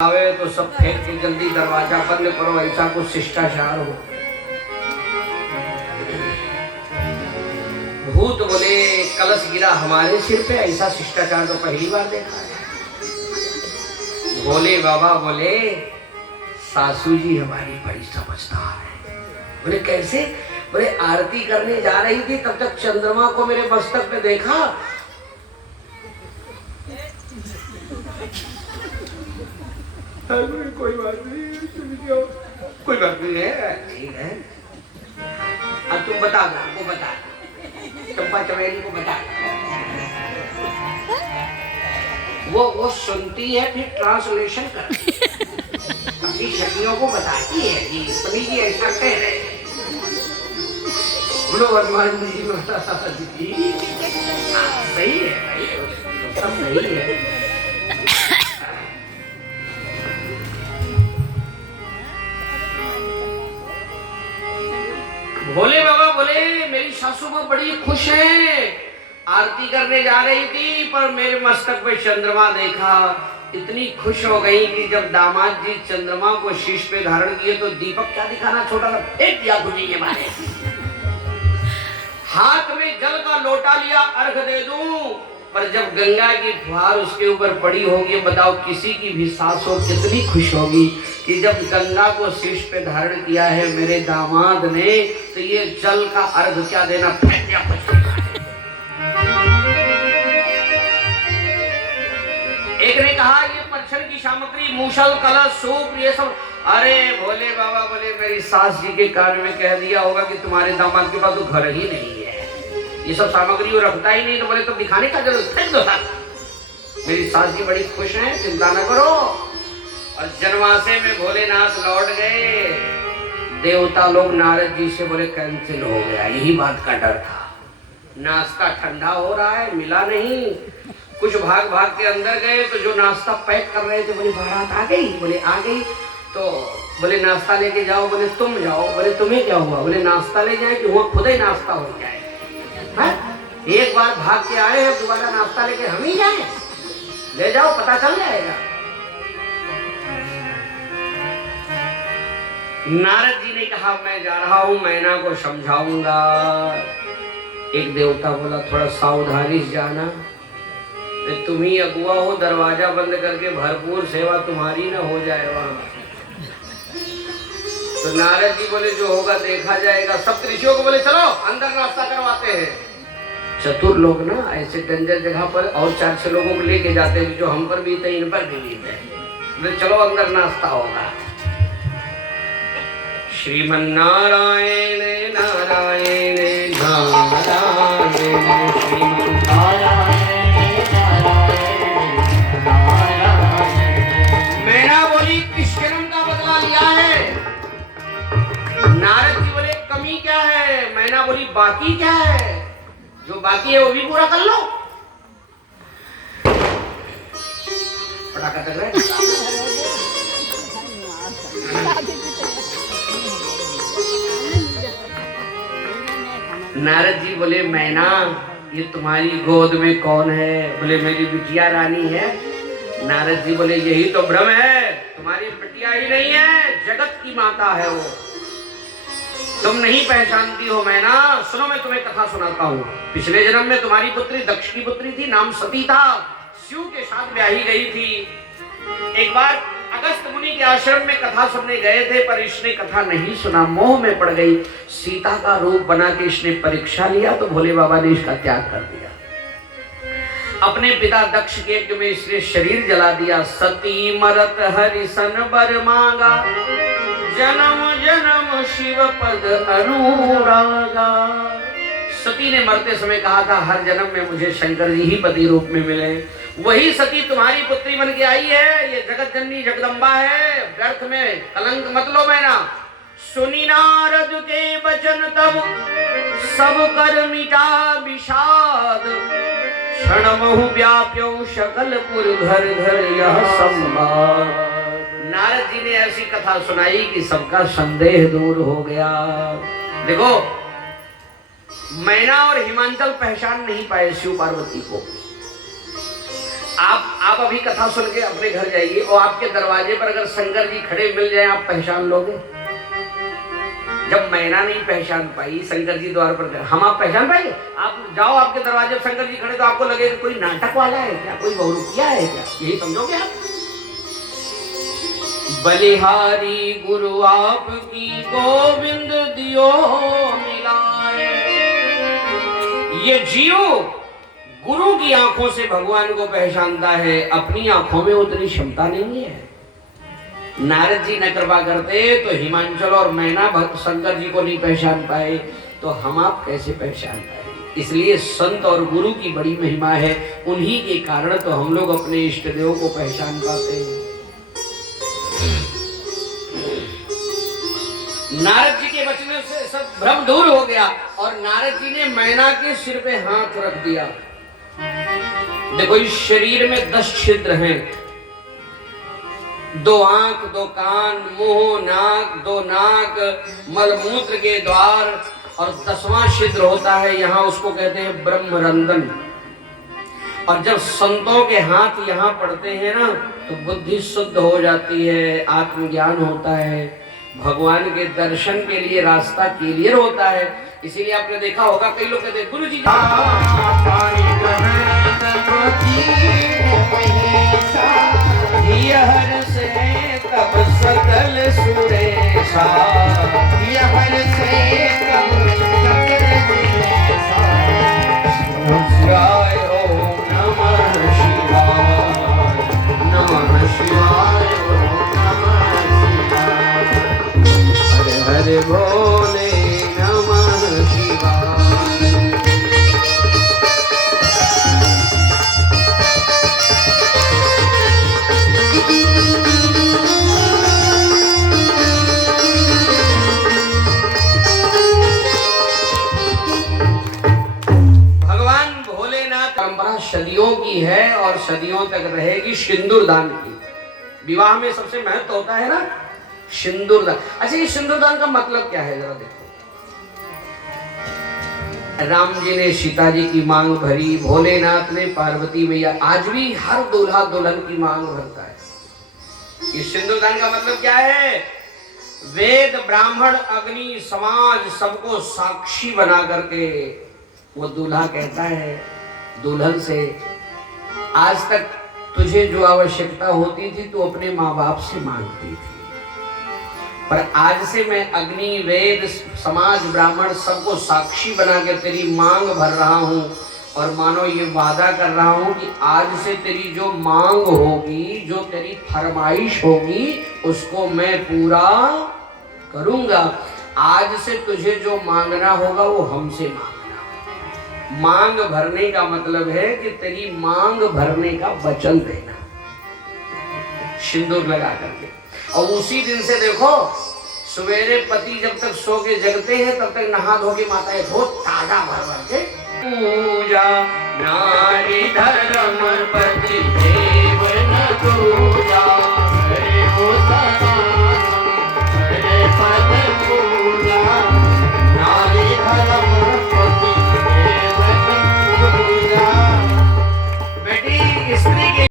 आवे तो सब फेंक के जल्दी दरवाजा बंद करो, ऐसा कुछ शिष्टाचार हो। भूत बोले कलश गिरा हमारे सिर पे, ऐसा शिष्टाचार तो पहली बार देखा है। भोले बाबा बोले सासू जी हमारी बड़ी समझदार है। बोले कैसे? बोले आरती करने जा रही थी तब तक चंद्रमा को मेरे मस्तक पे देखा, कोई बात नहीं, कोई बात नहीं है, ठीक है। अब तुम बता दो, हमको बता, चंपा चमेली को बता। वो सुनती है फिर ट्रांसलेशन करती है, अपनी शक्तियों को बताती है कि पति जी ऐसा कह रहे हैं। बोलो हनुमान जी महाराज की सही है भाई, सब सही है। भोले बाबा बोले मेरी सासू माँ बड़ी खुश है, आरती करने जा रही थी पर मेरे मस्तक पे चंद्रमा देखा, इतनी खुश हो गई कि जब दामाद जी चंद्रमा को शीश पे धारण किए तो दीपक क्या दिखाना छोटा सा फेंक दिया खुशी के मारे। हाथ में जल का लोटा लिया, अर्घ दे दूं, पर जब गंगा की फुहार उसके ऊपर पड़ी होगी, बताओ किसी की भी सास हो कितनी खुश होगी कि जब गंगा को शीश पे धारण किया है मेरे दामाद ने, तो ये जल का अर्घ क्या देना, फेंक दिया खुशी। एक ने कहा ये पत्थर की सामग्री मूसल कलश सूप ये सब, अरे भोले बाबा बोले मेरी सास जी के कान में कह दिया होगा कि तुम्हारे दामाद के पास तो घर ही नहीं है, ये सब सामग्री वो रखता ही नहीं, तो बोले तो दिखाने का जरूरत, फेंक दो साथ। मेरी सास जी बड़ी खुश हैं, चिंता न करो। और जनवासे में भोलेनाथ लौट गए, देवता लोग नारद जी से बोले कैंसिल हो गया, यही बात का डर था, नाश्ता ठंडा हो रहा है मिला नहीं। कुछ भाग भाग के अंदर गए तो जो नाश्ता पैक कर रहे थे बोले बारात आ गई, बोले आ गई, तो बोले नाश्ता लेके जाओ, बोले तुम जाओ, बोले तुम्हें क्या हुआ, बोले नाश्ता ले जाए कि वहाँ खुद ही नाश्ता हो जाए। है? एक बार भाग के आए हैं, दोबारा नाश्ता लेके हम ही जाए, ले जाओ पता चल जाएगा। नारद जी ने कहा मैं जा रहा हूं, मैना को समझाऊंगा। एक देवता बोला थोड़ा सावधानी से जाना, तुम ही अगुआ हो, दरवाजा बंद करके भरपूर सेवा तुम्हारी ना हो जाए वहां। तो नारद जी बोले जो होगा देखा जाएगा। सब ऋषियों को बोले चलो अंदर नाश्ता करवाते हैं। चतुर लोग ना ऐसे डेंजर जगह पर और 4-6 लोगों को लेके जाते हैं, जो हम पर भी थे इन पर भी बीते, बोले चलो अंदर नाश्ता होगा। श्रीमन नारायण नारायण नारायण, श्रीमन नारायण नारद जी बोले कमी क्या है, मैना बोली बाकी क्या है, जो बाकी है वो भी पूरा कर लो। पटाखा चल रहा है। नारद जी बोले मैना ये तुम्हारी गोद में कौन है, बोले मेरी बिटिया रानी है। नारद जी बोले यही तो भ्रम है, तुम्हारी बिटिया ही नहीं है, जगत की माता है वो, तुम नहीं पहचानती हो मैना। सुनो मैं तुम्हें कथा सुनाता हूँ। पिछले जन्म में तुम्हारी पुत्री दक्ष की पुत्री थी, नाम सती था, शिव के साथ ब्याही गई थी। एक बार अगस्त मुनि के आश्रम में कथा सुनने गए थे, पर इसने कथा नहीं सुना, मोह में पड़ गई। सीता का रूप बना के इसने परीक्षा लिया तो भोले बाबा ने इसका त्याग कर दिया। अपने पिता दक्ष के यज्ञ में इसने शरीर जला दिया। सती मरत हरि सन बर मांगा, जन्म जन्म शिव पद अनुरागा। सती ने मरते समय कहा था हर जन्म में मुझे शंकर जी ही पति रूप में मिले। वही सती तुम्हारी पुत्री बन के आई है, ये जगत जननी जगदम्बा है, व्यर्थ में कलंक मत लो मैना। सुनी नारद के वचन तब सब कर मिटा विषाद, क्षण महु व्याप्यो शकलपुर घर घर यह संवाद। नारद जी ने ऐसी कथा सुनाई कि सबका संदेह दूर हो गया। देखो मैना और हिमांचल पहचान नहीं पाए शिव पार्वती को। आप आप अभी कथा सुन के अपने घर जाइए और आपके दरवाजे पर अगर शंकर जी खड़े मिल जाए, आप पहचान लोगे? जब मैना नहीं पहचान पाई शंकर जी द्वार पर, हम आप पहचान पाएंगे? आप जाओ आपके दरवाजे पर शंकर जी खड़े तो आपको लगेगा कोई नाटक वाला है क्या, कोई बहुरूपिया है क्या, यही समझोगे आप? बलिहारी गुरु आपकी गोविंद दियो मिलाए। ये जीव गुरु की आंखों से भगवान को पहचानता है, अपनी आंखों में उतनी क्षमता नहीं है। नारद जी न कृपा करते तो हिमांचल और मैना भक्त शंकर जी को नहीं पहचान पाए, तो हम आप कैसे पहचान पाए? इसलिए संत और गुरु की बड़ी महिमा है, उन्हीं के कारण तो हम लोग अपने इष्ट देव को पहचान पाते हैं। नारद जी के वचनों से सब भ्रम दूर हो गया और नारद जी ने मैना के सिर पे हाथ रख दिया। देखो इस शरीर में 10 छिद्र हैं, 2 आंख, 2 कान, मुंह, नाक, 2 नाक, मलमूत्र के द्वार और 10वां छिद्र होता है यहाँ, उसको कहते हैं ब्रह्मरंधन। और जब संतों के हाथ यहाँ पड़ते हैं ना तो बुद्धि शुद्ध हो जाती है, आत्मज्ञान होता है, भगवान के दर्शन के लिए रास्ता क्लियर होता है। इसीलिए आपने देखा होगा कई लोग कहते हैं गुरु जी हर से तब सकल सुरेशा, हर से तब सकल शिवाय ओम नमः शिवाय, नमः शिवाय ओम नमः शिवाय, हरे हरे भोले नमः शिवाय। सदियों की है और सदियों तक रहेगी, सिंदूर दान की। विवाह में सबसे महत्व होता है ना सिंदूर दान। अच्छा ये सिंदूर दान का मतलब क्या है जरा देखो। राम जी ने सीता जी की मांग भरी, भोलेनाथ ने पार्वती मैया, आज भी हर दूल्हा दुल्हन की मांग भरता है। इस सिंदूर दान का मतलब क्या है? वेद ब्राह्मण अग्नि समाज सबको साक्षी बना करके वो दूल्हा कहता है दुल्हन से, आज तक तुझे जो आवश्यकता होती थी तू अपने माँ बाप से मांगती थी, पर आज से मैं अग्नि वेद समाज ब्राह्मण सबको साक्षी बना के तेरी मांग भर रहा हूँ। और मानो ये वादा कर रहा हूँ कि आज से तेरी जो मांग होगी, जो तेरी फरमाइश होगी, उसको मैं पूरा करूंगा। आज से तुझे जो मांगना होगा वो हमसे मांगना। मांग भरने का मतलब है कि तेरी मांग भरने का वचन देना, सिंदूर लगा करके। और उसी दिन से देखो सवेरे पति जब तक सो के जगते हैं तब तक नहा धो के माताएं बहुत ताजा भर भर के पूजा नारी धर्म पति